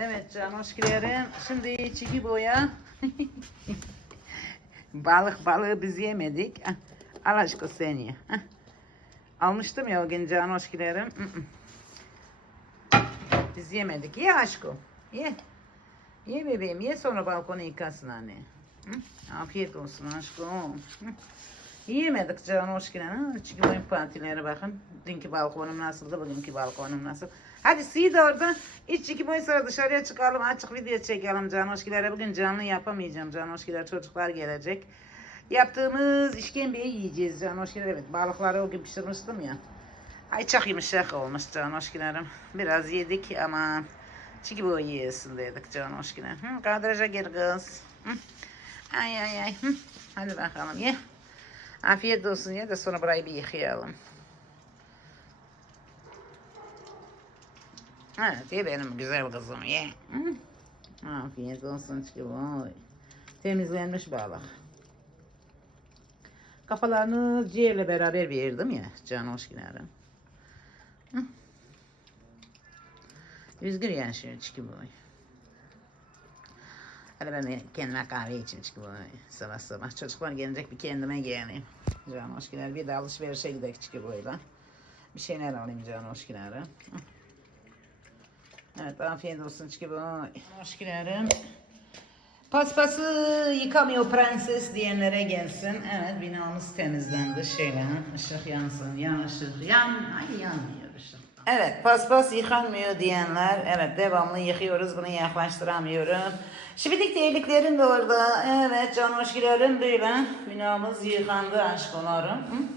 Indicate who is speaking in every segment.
Speaker 1: Evet can hoş. Şimdi çiki boya. Balık balığı biz yemedik. Ah, Al aşkım sen ye. Ah. Almıştım ya o gün can hoş geldin. Biz yemedik. Ye aşkım. Ye. Ye bebeğim ye sonra balkonu yıkasın anne. Hı? Afiyet olsun aşkım. Hı? Yiyemedik can hoş geldin. Çünkü benim partilere bakın. Dünkü balkonum nasıldı, bugünkü balkonum nasıl. Hadi siz de orada iç iki boy sonra dışarıya çıkalım açık video çekelim can hoşgilere. Bugün canlı yapamayacağım can hoşgiler çocuklar gelecek. Yaptığımız işkembeyi yiyeceğiz can hoşgiler. Evet balıkları o gün pişirmiştim ya. Ay çok yumuşak olmuş can hoşgilerim. Biraz yedik ama çiki boy yiyesin dedik can hoşgiler. Hı, kadraja gir kız. Hı. Ay ay ay. Hı. Hadi bakalım ye. Afiyet olsun ye de sonra burayı bir yıkayalım. Evet ye benim güzel kızım ye. Hı? Afiyet olsun çıkıyor. Temizlenmiş balık. Kafalarını ciğerle beraber verdim ya. Can hoş. Hı? Üzgün yani şu çıkıyor. Hadi ben kendime kahve için çıkıyor sabah sabah. Çocuklar gelecek bir kendime geleyim. Can hoş geldin. Bir de alışverişe gidelim çıkıyor. Bir şeyler alayım can hoş geldin. Evet afiyet olsun çıkıyor. Hoş geldin. Paspası yıkamıyor prenses diyenlere gelsin. Evet binamız temizlendi. Şöyle ışık yansın. Yan ışık. Yan. Ay yanmıyor ışık. Evet paspas yıkanmıyor diyenler. Evet devamlı yıkıyoruz. Bunu yaklaştıramıyorum. Şibidik değerliklerim de orada. Evet can hoş geldin böyle. Binamız yıkandı aşkolarım.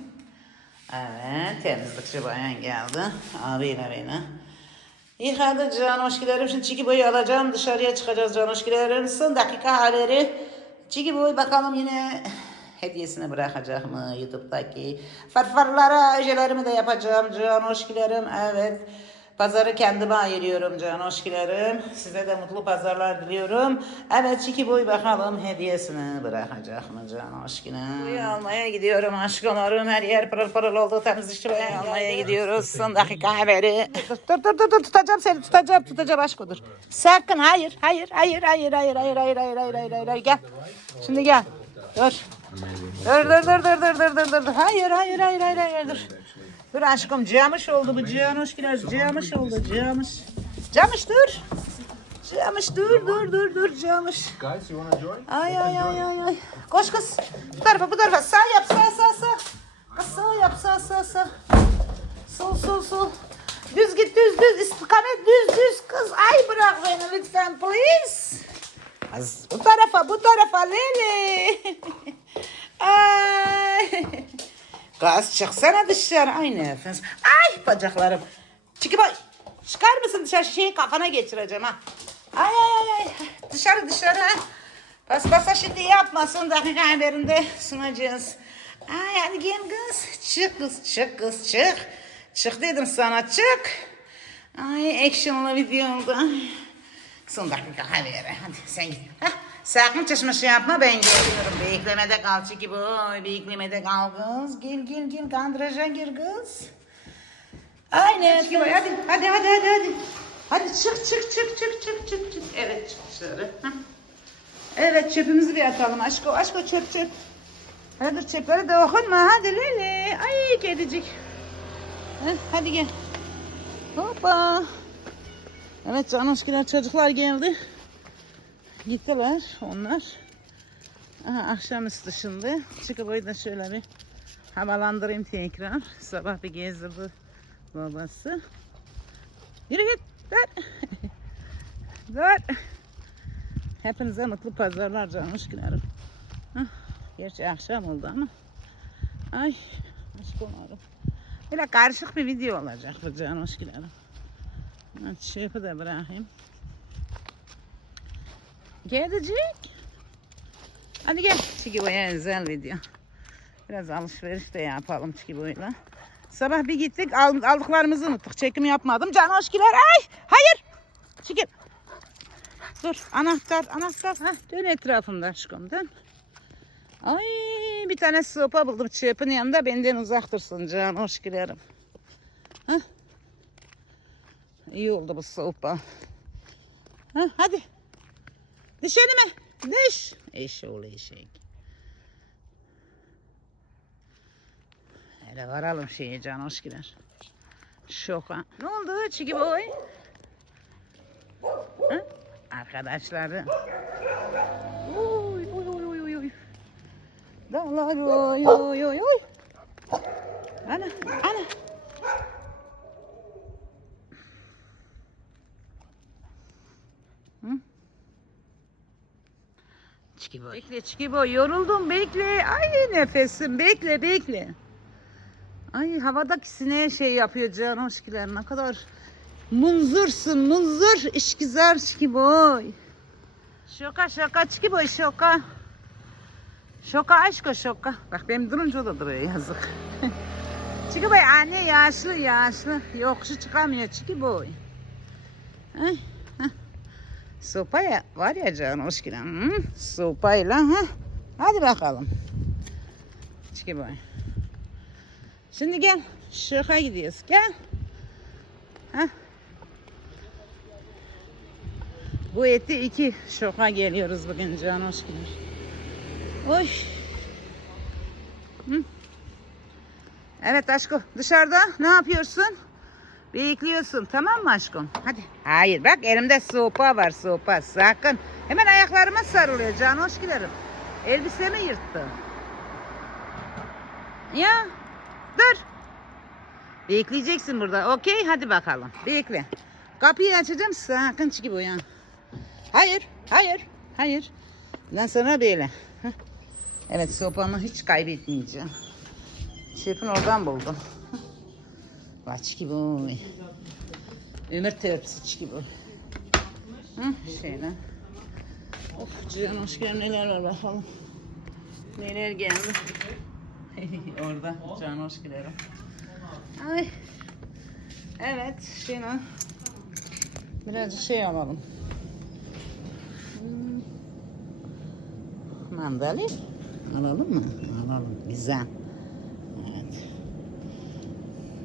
Speaker 1: Evet temizlikçi bayan geldi. Abiyle beni. Yıkadı canoşkilerim. Şimdi çiki boyu alacağım. Dışarıya çıkacağız canoşkilerim. Son dakika haberi. Çiki boy bakalım yine hediyesini bırakacak mı YouTube'daki. Farfarlara öjelerimi de yapacağım canoşkilerim. Evet. Pazarı kendime ayırıyorum canoşkilerim. Size de mutlu pazarlar diliyorum. Evet çiki boy bakalım hediyesini bırakacak mı canoşkilerim. Boyu almaya gidiyorum aşkınlarım. Her yer pırıl pırıl oldu. Temizlikçi boyu almaya gidiyoruz. Son dakika haberi. Dur dur dur dur tutacağım seni tutacağım tutacağım aşkım dur. Sakın hayır hayır hayır hayır hayır hayır hayır hayır hayır hayır hayır hayır gel. Şimdi gel. Dur dur dur dur dur dur dur dur dur. Hayır hayır hayır hayır hayır dur. Dur aşkım camış oldu bu camış girer camış oldu camış. Camış dur. Camış dur dur dur dur camış.
Speaker 2: Guys, you wanna join?
Speaker 1: Ay ay ay ay ay. Koş kız. Bu tarafa bu tarafa. Sağ yap sağ sağ sağ. Kız sağ yap sağ sağ sağ. Sol sol sol. Düz git düz düz. istikamet düz düz kız. Ay bırak beni lütfen please. Az bu tarafa bu tarafa Leli. Ay. Kız çıksana dışarı. Ay nefes. Ay bacaklarım. Çıkı boy. Çıkar mısın dışarı? Şeyi kafana geçireceğim ha. Ay ay ay. Dışarı dışarı. ha. Paspasa şimdi yapmasın dakika haberinde sunacağız. Ay hadi gel kız. Çık kız çık kız çık. Çık dedim sana çık. Ay actionlı video oldu. Son dakika haberi. Hadi sen git. Hah, sakın çeşmeşi yapma ben geliyorum. Beklemede kal çiki boy. Beklemede kal kız. Gel gel gel kandıraja gir kız. Aynen. Hadi hadi hadi hadi hadi. Hadi çık çık çık çık çık çık çık. Evet çık dışarı. Evet çöpümüzü bir atalım. Aşko aşko çöp çöp. Hadi çöplere de dokunma hadi Leli. Ay kedicik. Heh, hadi gel. Hoppa. Evet canışkiler çocuklar geldi. Gittiler onlar. Aha, akşamüstü şimdi. Çıkıp o şöyle bir havalandırayım tekrar. Sabah bir gezdirdi babası. Yürü git. Dur. Dur. Hepinize mutlu pazarlar canışkilerim. Hah, Gerçi akşam oldu ama. Ay aşk umarım. Böyle karışık bir video olacak bu canışkilerim. Evet, şefi de bırakayım. Gelecek. Hadi gel. Çikiboya özel video. Biraz alışveriş de yapalım Çikiboyla. Sabah bir gittik al- aldıklarımızı unuttuk. Çekim yapmadım. Can hoş gelir. Ay hayır. Çekil. Dur anahtar anahtar. Heh, dön etrafımda aşkım dön. Ay bir tane sopa buldum çöpün yanında benden uzak dursun can hoş gelirim. İyi oldu bu sopa. Ha, hadi. Düş önüme. Düş. Eşoğlu eşek. Hele varalım şeye can hoş gider. Şoka. Ne oldu Çiki boy? Ha? Arkadaşları. Oy oy oy oy oy oy. Dağlar oy oy oy oy. Ana ana. Hı? Çiki boy. Bekle Çiki boy yoruldum bekle. Ay nefesim bekle bekle. Ay havadaki sineğe şey yapıyor can hoşkiler ne kadar munzursun munzur işgüzar Çiki boy. Şoka şoka Çiki boy şoka. Şoka aşko şoka. Bak benim durunca da duruyor yazık. Çiki boy anne yaşlı yaşlı. Yokuşu çıkamıyor Çiki boy. Ay. Sopaya var ya can hoş. Hı? Sopayla ha. Hadi bakalım. Çiki boy. Şimdi gel. Şoka gidiyoruz. Gel. Ha. Bu eti iki şoka geliyoruz bugün can hoş geldin. Oy. Hı? Evet aşkım dışarıda ne yapıyorsun? Bekliyorsun tamam mı aşkım? Hadi. Hayır bak elimde sopa var sopa sakın. Hemen ayaklarıma sarılıyor can hoş giderim. Elbisemi yırttı. Ya dur. Bekleyeceksin burada okey hadi bakalım. Bekle. Kapıyı açacağım sakın çıkıp uyan. Hayır hayır hayır. Bundan sonra böyle. Evet sopamı hiç kaybetmeyeceğim. Şefin oradan buldum. Gibi oy. Ömür tepsi gibi. Hı, şöyle. Of Cihan hoş geldin neler var bakalım. Neler geldi. Orada Cihan hoş geldin. Ay. Evet şimdi biraz şey alalım. Hmm. Mandalin alalım mı? Alalım. Güzel.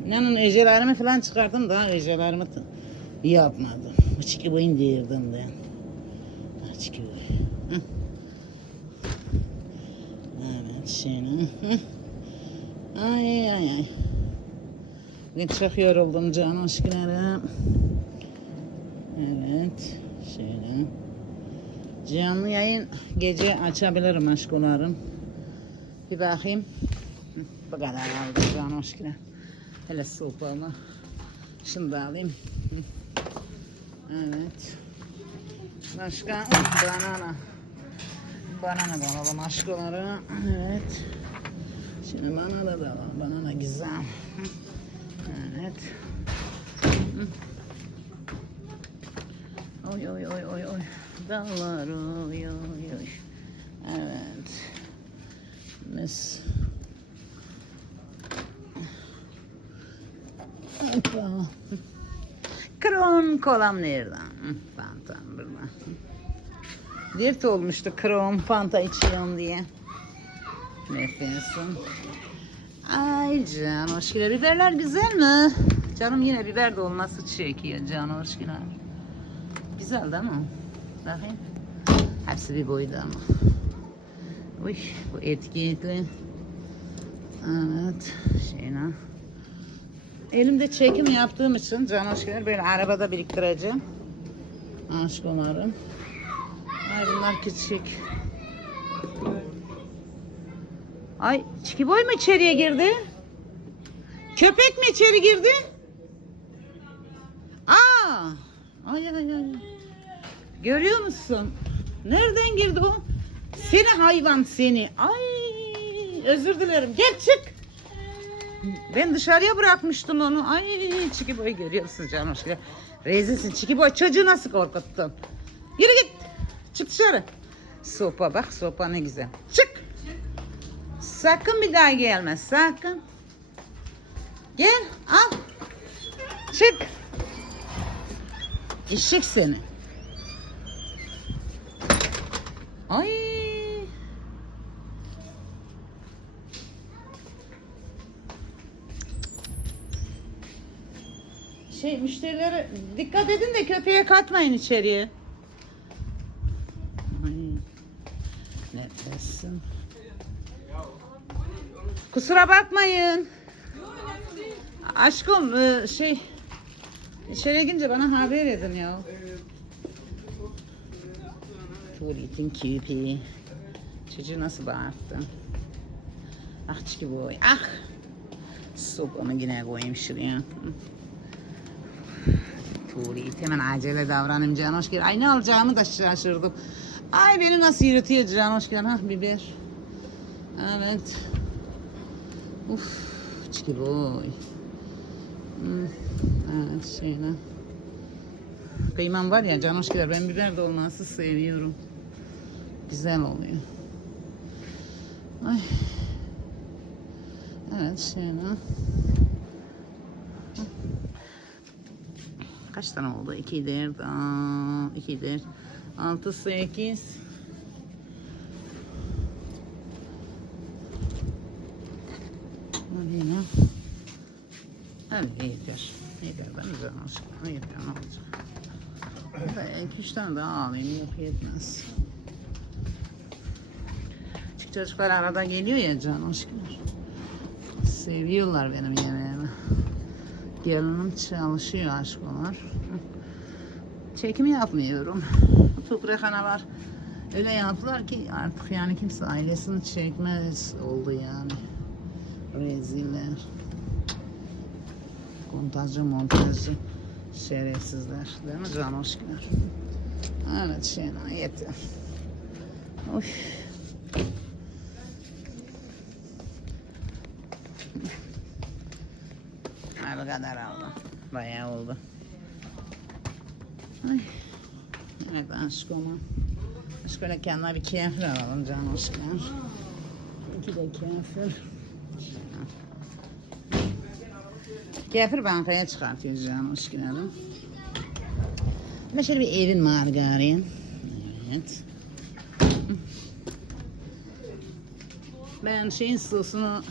Speaker 1: İnanın ejelerimi falan çıkardım da ejelerimi t- yapmadım. Çıkı boyun indirdim de. Çıkı boy. Hı. Evet şimdi. Ay ay ay. Bugün çok yoruldum can aşklarım. Evet. Şöyle. Canlı yayın gece açabilirim aşkolarım. Bir bakayım. Bu kadar aldı can aşkına. Hele sopamı. Şunu da alayım. Evet. Başka banana. Banana da alalım aşkoları. Evet. Şimdi banana da alalım. Banana güzel. Evet. Oy oy oy oy oy. Dallar oy oy oy. Evet. Mis. Hoppa. Krom kolam nereden? Hı, Fantam burada. Dert olmuştu krom fanta içiyorum diye. Nefesim. Ay can hoş geldin. Biberler güzel mi? Canım yine biber dolması çekiyor can hoş geldin. Güzel değil mi? Bakayım. Hepsi bir boyda ama. Uy bu etiketli. Evet. Şeyine. Elimde çekim yaptığım için can aşklar böyle arabada biriktireceğim. Aşklarım. Ay bunlar küçük. Ay çiki boy mu içeriye girdi? Köpek mi içeri girdi? Aa! Ay ay ay. Görüyor musun? Nereden girdi o? Seni hayvan seni. Ay özür dilerim. Gel çık. Ben dışarıya bırakmıştım onu. Ay Çiki Boy görüyorsunuz canım aşkına. Rezilsin Çiki Boy çocuğu nasıl korkuttun? Yürü git. Çık dışarı. Sopa bak sopa ne güzel. Çık. Sakın bir daha gelme sakın. Gel al. Çık. Eşek seni. Ay. Şey müşterilere dikkat edin de köpeğe katmayın içeriye. Ay. Nefesim. Kusura bakmayın. Aşkım e, şey içeri girince bana haber edin ya. Tuvaletin küpi. Çocuğu nasıl bağırttı. Ah çıkı boy. Ah. Sopanı yine koyayım şuraya. Tuvalet hemen acele davranayım Canoş gel. Ay ne alacağımı da şaşırdım. Ay beni nasıl yürütüyor Canoş gel. Ha biber. Evet. Uf. Çıkı boy. Hmm, Evet şeyine. Kıymam var ya Canoş gel. Ben biber dolması seviyorum. Güzel oluyor. Ay. Evet şeyine. Kaç tane oldu? 2 4 2 4 6 8 Hadi yine. Hadi yeter. Yeter ben canım aşkına. Yeter ne olacak? Ben iki üç tane daha alayım. Yok yetmez. Küçük çocuklar arada geliyor ya canım aşkına. Seviyorlar benim yemeğimi. Gelinim çalışıyor aşkolar. Çekim yapmıyorum. Toprakana var. Öyle yaptılar ki artık yani kimse ailesini çekmez oldu yani. Reziller. Kontajcı montajcı şerefsizler. Değil mi can aşklar? Evet şeyden yeter. Oy. Ha, bu kadar aldım. Bayağı oldu. Ay. Evet aşkım. Şöyle kendine bir kefir alalım can aşklar. İki de kefir. Kefir bankaya çıkartıyoruz can aşklarım. Ben şöyle bir evin margarin. Evet. Ben şeyin sosunu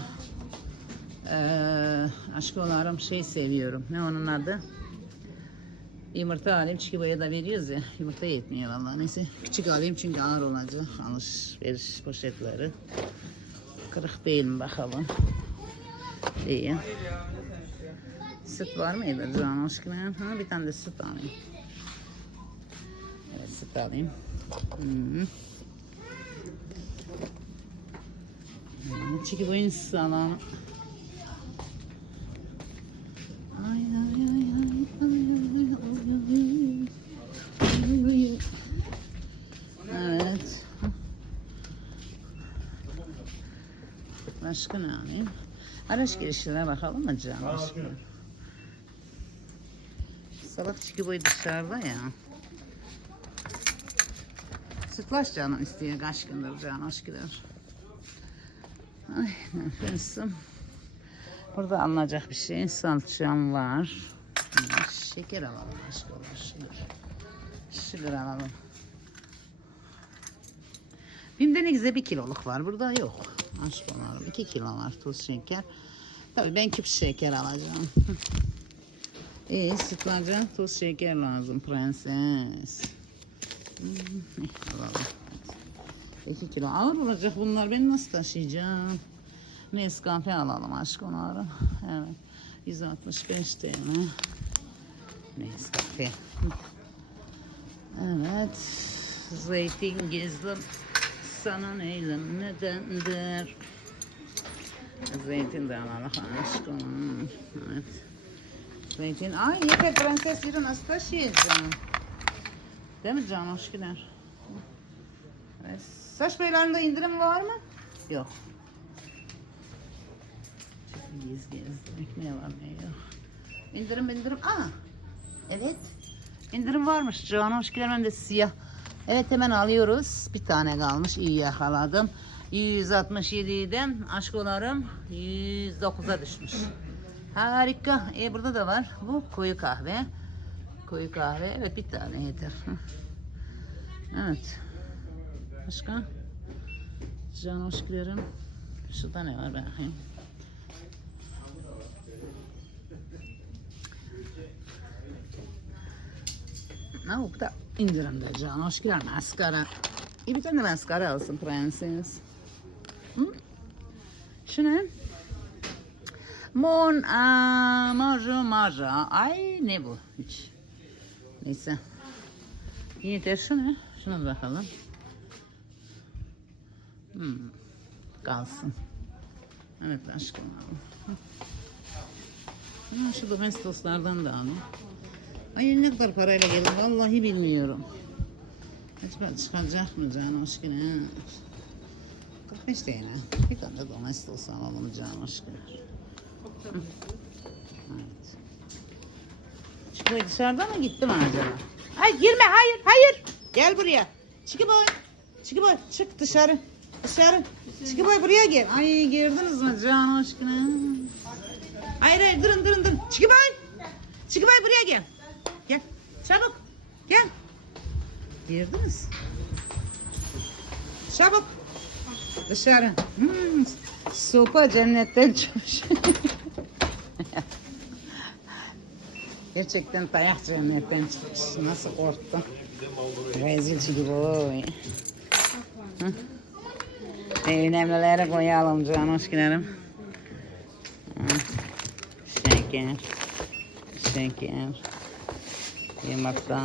Speaker 1: ee, aşkolarım şey seviyorum. Ne onun adı? Yumurta alayım çünkü boya da veriyoruz ya. Yumurta yetmiyor vallahi. Neyse küçük alayım çünkü ağır olacak. Alışveriş poşetleri. Kırık değil mi bakalım. İyi. Süt var mıydı canım aşkına? Ha, bir tane de süt alayım. Evet süt alayım. Hmm. Çünkü bu insan Ay ay ay ay ay ay ay ay. Evet. Başka ne alayım? Araç girişlere bakalım mı canım aşkına? Salak çıkı boyu dışarıda ya. Sütlaç canım istiyor kaç gündür canım aşkıdır. Ay nefesim. Burada alınacak bir şey. Salçam var. Şeker alalım aşklar. Şudur. Şudur alalım. Bim'de ne güzel bir kiloluk var. Burada yok. Aşk olalım. iki kilo var tuz şeker. Tabii ben küp şeker alacağım. İyi sütlaca tuz şeker lazım prenses. Hmm, eh, alalım. İki kilo ağır olacak bunlar. Ben nasıl taşıyacağım? Nescafe alalım aşk onları. Evet. 165 TL. Nescafe. Evet. Zeytin gezdim. Sana neylem nedendir? Zeytin de alalım aşkım. Evet. Zeytin. Ay yeter prenses yürü nasıl taşıyacağım? Değil mi canım aşkılar? Evet. Saç boyalarında indirim var mı? Yok. Giz gezdirmek ne var ne yok. İndirim indirim. Aa. Evet. İndirim varmış. Can hoş geldin. Hem de siyah. Evet hemen alıyoruz. Bir tane kalmış. İyi yakaladım. 167'den aşkolarım 109'a düşmüş. Harika. E burada da var. Bu koyu kahve. Koyu kahve. Evet bir tane yeter. Evet. Başka? Can hoş geldin. Şurada ne var bakayım. Ne bu da indirimde can hoş geldin. Maskara. İyi bir tane maskara alsın prenses. Hı? Şu ne? Mon amaro mara. Ay ne bu hiç. Neyse. Yeter şu ne? Şuna bakalım. Hmm. Kalsın. Evet aşkım. Ha, şu domestoslardan da alayım. Ay ne kadar parayla geldi vallahi bilmiyorum. Acaba çıkacak mı canım aşkına? 45 TL. Bir tane de domestos alalım canım aşkına. Evet. Çıkıyor dışarıda mı gitti mi acaba? Ay girme hayır hayır. Gel buraya. Çıkı boy. Çıkı boy. Çık dışarı. Dışarı. Çıkı boy buraya gel. Ay girdiniz mi canım aşkına? Hayır hayır durun durun durun. Çıkı boy. Çıkı boy buraya gel. Çabuk. Gel. Girdiniz. Çabuk. Dışarı. Hmm, sopa cennetten çıkmış. Gerçekten dayak cennetten çıkmış. Nasıl korktum. Rezil gibi oy. Hı? En önemlileri koyalım. Hı. Şeker. Şeker. Yumurta.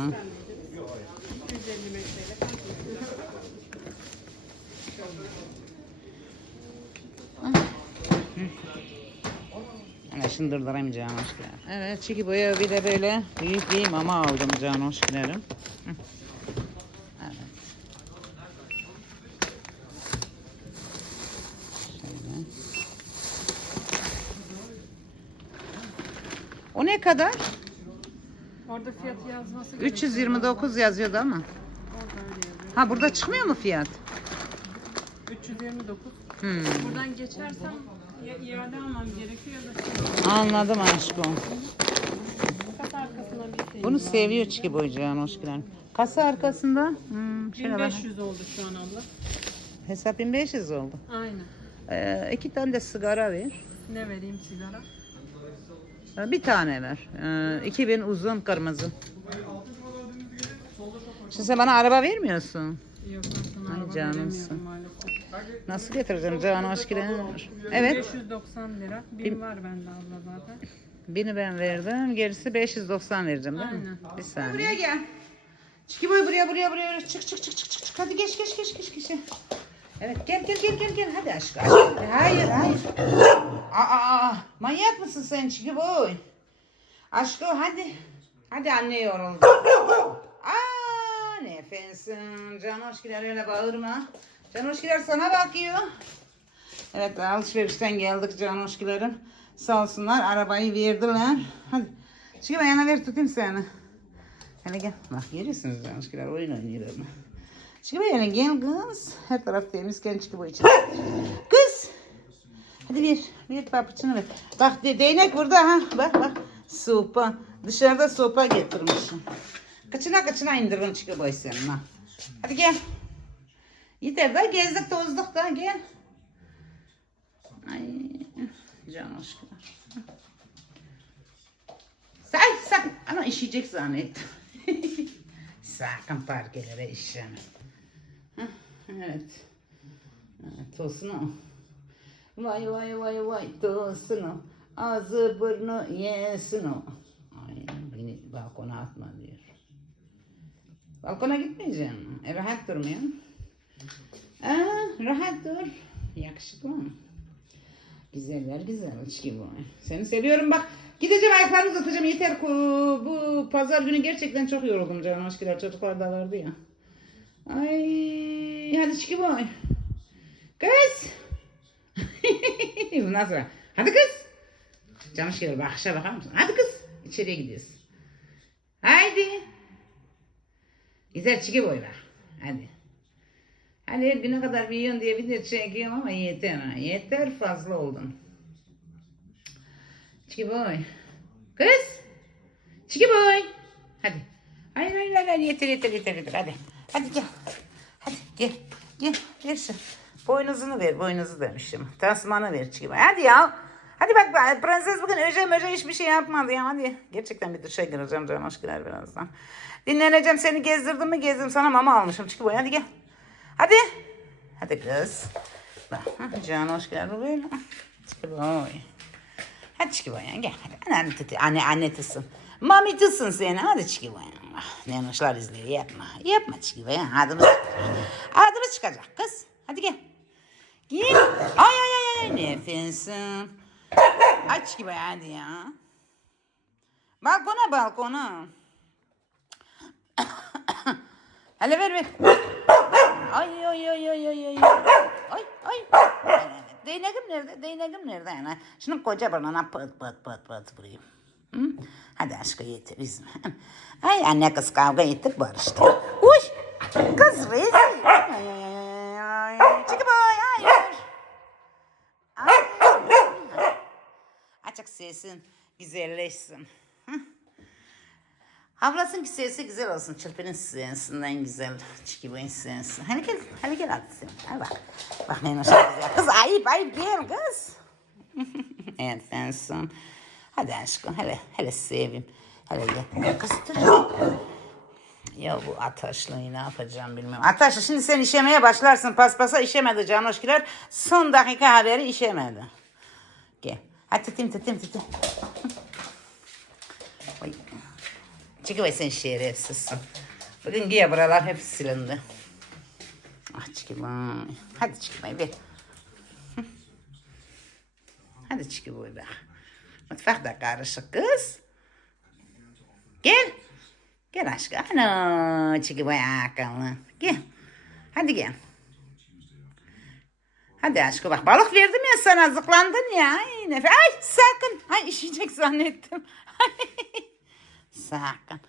Speaker 1: Hani durduramayacağım aşklarım. Evet çiki boya bir de böyle büyük bir mama aldım. Hı. Evet. O ne kadar?
Speaker 2: Orada fiyatı yazması
Speaker 1: 329 yazıyordu ama.
Speaker 2: Orada öyle yazıyor.
Speaker 1: Ha burada çıkmıyor mu fiyat?
Speaker 2: 329.
Speaker 1: Hmm.
Speaker 2: Buradan geçersem ya iade almam gerekiyor ya da
Speaker 1: Anladım aşkım.
Speaker 2: kat arkasına bir şey.
Speaker 1: Bunu seviyor çiki boyacağın hoş geldin. Kasa arkasında hmm, şöyle bak.
Speaker 2: 1500 oldu şu an abla.
Speaker 1: Hesap 1500 oldu.
Speaker 2: Aynen.
Speaker 1: Ee, iki tane de sigara ver.
Speaker 2: Ne vereyim sigara?
Speaker 1: Bir tane ver. Ee, 2000 uzun kırmızı. Şimdi sen bana araba vermiyorsun.
Speaker 2: Yok ben
Speaker 1: Ay
Speaker 2: araba
Speaker 1: canımsın. Nasıl getireceğim Canan hoş geldin. Evet.
Speaker 2: 590 lira. Bin var bende abla zaten.
Speaker 1: Bini ben verdim. Gerisi 590 vereceğim değil mi?
Speaker 2: Aynen.
Speaker 1: Bir saniye. Buraya gel. Çık boy buraya buraya buraya. Çık çık çık çık çık. çık. Hadi geç geç geç geç geç. Evet gel gel gel gel gel. Hadi aşkım. Hayır hayır. Aa, aa, manyak mısın sen Çiki boy? Aşkım hadi. Hadi anne yoruldu. Aa ne efendim. Can hoşgiler öyle bağırma. Can hoşgiler sana bakıyor. Evet alışverişten geldik can hoşgilerim. Sağ olsunlar arabayı verdiler. Hadi. Çıkı yana ver tutayım seni. Hele gel. Bak görüyorsunuz can hoşgiler oyun oynuyorlar. Çıkı yana gel kız. Her taraf temizken çıkı boy için. Kız. Hadi ver. Ver papuçunu ver. Bak de, değnek burada ha. Bak bak. Sopa. Dışarıda sopa getirmişim. Kaçına kaçına indirin çıkı boy senin ha. Hadi gel. Yeter da gezdik tozduk da gel. Ay can aşkına. Say sakın. Ana işeyecek zannettim. sakın parkelere işleme. Evet. Evet, tosunu. Vay vay vay vay tosunu. Ağzı burnu yesin o. Ay beni balkona atma diyor. Balkona gitmeyeceğim. E, rahat durmuyorsun. Aa, rahat dur. Yakışıklı mı? Güzeller güzel uç bu. Seni seviyorum bak. Gideceğim ayaklarımı uzatacağım yeter. Bu pazar günü gerçekten çok yoruldum canım aşkına. Çocuklar da vardı ya. Ay hadi çıkı boy. Kız. Bundan sonra. Hadi kız. Canım aşkına bak aşağı bakar mısın? Hadi kız. İçeriye gidiyoruz. Haydi. Güzel çıkı boy bak. Hadi. Hani her güne kadar büyüyorsun diye video çekiyorum ama yeter. Yeter fazla oldun. Çiki boy. Kız. Çiki boy. Hadi. Hayır hayır hayır. yeter yeter yeter yeter hadi. Hadi gel. Hadi gel. Gel ver şu. Boynuzunu ver boynuzu demişim. Tasmanı ver boy. Hadi ya. Hadi bak prenses bugün öce möce hiçbir şey yapmadı ya hadi. Gerçekten bir duşa gireceğim canım aşkına birazdan. Dinleneceğim seni gezdirdim mi gezdim sana mama almışım çiki boy hadi gel. Hadi. Hadi kız. Can hoş geldin böyle. Çıkı boy. Hadi çıkı boy gel. Hadi. Anne, titi, anne, anne tısın. Mami tısın seni. Hadi çıkı boy. Ah, Ne hoşlar izliyor. Yapma. Yapma çıkı boy. Adımız, adımız çıkacak kız. Hadi gel. Gel. Ay ay ay ay. Nefesim. Aç gibi hadi ya. Balkona balkona. Hele ver ver. Ay ay ay ay ay ay. Ay ay. Değneğim nerede? Değneğim nerede? Yani şunu koca burnuna pıt pıt pıt pıt vurayım. Hadi aşkı yeter üzme. Ay anne kız kavga ettik barıştık. Uy. Kız rezil. Ay ay ay ay. Çıkı boy. Ay. Açık sesin güzelleşsin. Hı? Ablasın ki sesi güzel olsun. Çırpının sensinden güzel. Çikiboyun sensin. Hani gel, hadi gel hadi sen. Hadi bak. Bak ne güzel. Kız ayıp ayıp gel kız. evet sensin. Hadi aşkım hele, hele seveyim. Hele gel. Ya bu ataşlıyı ne yapacağım bilmiyorum. Ataşlı şimdi sen işemeye başlarsın. Paspasa işemedi Canoşkiler. Son dakika haberi işemedi. Gel. Hadi tutayım tutayım. Oy. Çıkıvay sen şerefsizsin. Bugün güya buralar hep silindi. Ah çıkıvay. Hadi çıkıvay. Hı. Hadi çıkıvay be. Mutfak da karışık kız. Gel. Gel aşkım. Ana çıkıvay akıllı. Gel. Hadi gel. Hadi aşkım bak balık verdim ya sana zıklandın ya. Ay. Ay sakın. Ay işeyecek zannettim. sakın.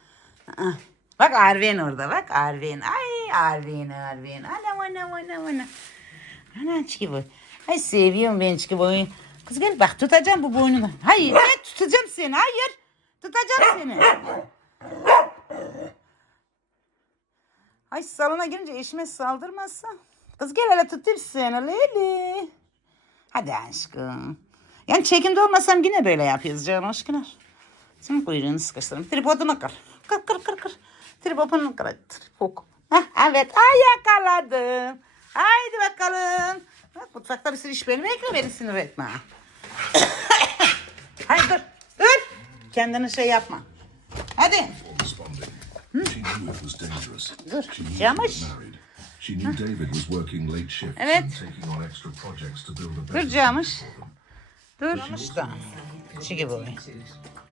Speaker 1: Ah, Bak Arvin orada bak Arvin. Ay Arvin Arvin. Anam anam anam anam. Ana çıkı Ay seviyorum ben çıkı boyu. Kız gel bak tutacağım bu boynunu. Hayır ben tutacağım seni. Hayır. Tutacağım seni. Ay salona girince eşime saldırmazsa. Kız gel hele tutayım seni Leli. Hadi aşkım. Yani çekimde olmasam yine böyle yapıyoruz canım aşkına. Senin kuyruğunu sıkıştırırım. Tripodunu kır. Kır kır kır kır. Tripodunu kır. Tripod. Hah, evet ay. Haydi bakalım. Bak mutfakta bir sürü iş benim ekle beni sinir etme. ha. Haydi dur. Dur. Kendini şey yapma. Hadi.
Speaker 3: dangerous.
Speaker 1: Dur.
Speaker 3: Married. She knew David was working late shifts
Speaker 1: Evet.
Speaker 3: and taking on extra projects to build a
Speaker 1: Dur
Speaker 3: better
Speaker 1: Camış.
Speaker 3: future for them.
Speaker 1: Dur. Camış da. Şu gibi oluyor.